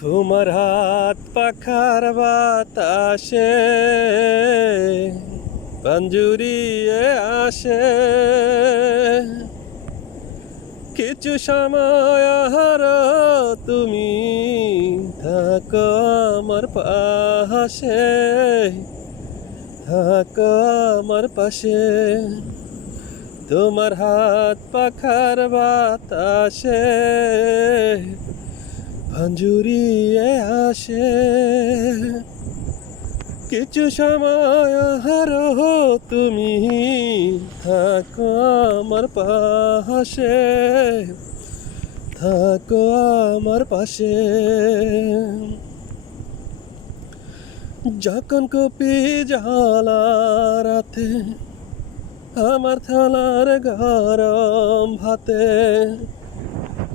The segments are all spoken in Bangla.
তোমার হাত পাখার বাতাসে পাঞ্জুরিয়ে আসে, কিছু সময় আহারো তুমি থাকো আমার পাশে, থাকো আমার পাশে। তোমার হাত পাখার বাতাসে পাঞ্জুরিয়ে আসে, কিছু সময় আহারো তুমি থাকো আমার পাশে, থাকো আমার পাশে। যখন কপি জ্বালা রাতে আমার থালার গরম ভাতে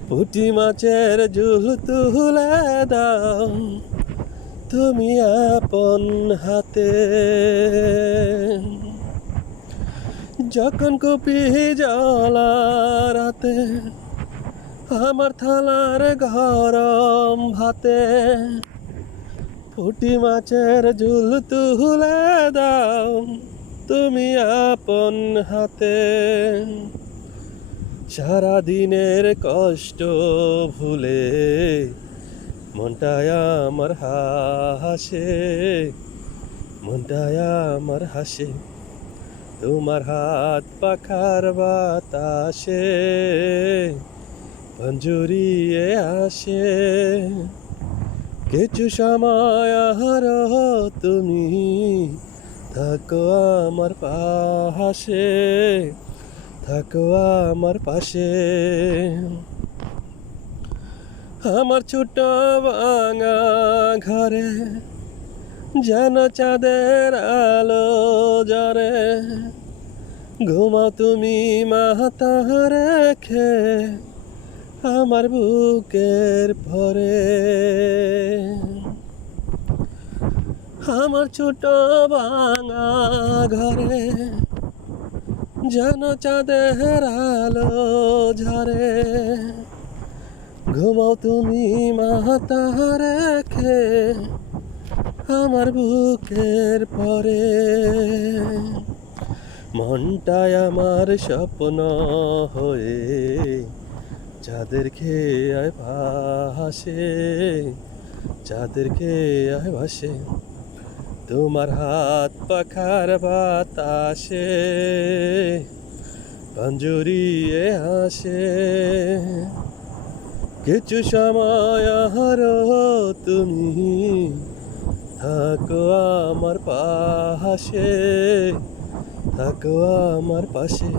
পুঁটি মাছের ঝুল তুলে দাও তুমি আপন হাতে। যখন কপি জ্বালা রাতে আমার থালার গরম ভাতে পুঁটি মাছের ঝুল তুলে দাও তুমি আপন হাতে। সারাদিনের কষ্ট ভুলে মনটায় আমার হাসে, মনটায় আমার হাসে। তোমার হাত পাখার বাতাসে পাঞ্জুরিয়ে আসে, কিছু সময় আহারো তুমি থাকো আমার পাশে, থাকো আমার পাশে। আমার ছোট ভাঙা ঘরে যেন চাঁদের আলো জরে, ঘুমাও তুমি মাথা রেখে আমার বুকের ভরে। আমার ছোট ভাঙা ঘরে যেন চাঁদের আলো ঝরে, ঘুমাও তুমি মাথা রেখে আমার বুকের পরে। মনটায় আমার স্বপ্ন হয়ে যাদেরকে আয় ভাসে, যাদেরকে আয় ভাসে। তোমার হাত পাখার বাতাসে পাঞ্জুরিয়ে আসে, কিছু সময় আহারো তুমি থাকো আমার পাশে, থাকো আমার পাশে।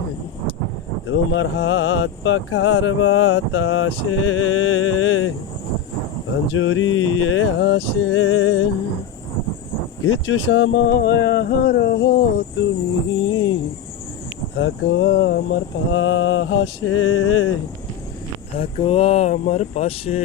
তোমার হাত পাখার বাতাসে পাঞ্জুরিয়ে আসে, কিছু সময় আহারো তুমি থাকো আমার পাশে, থাকো আমার পাশে।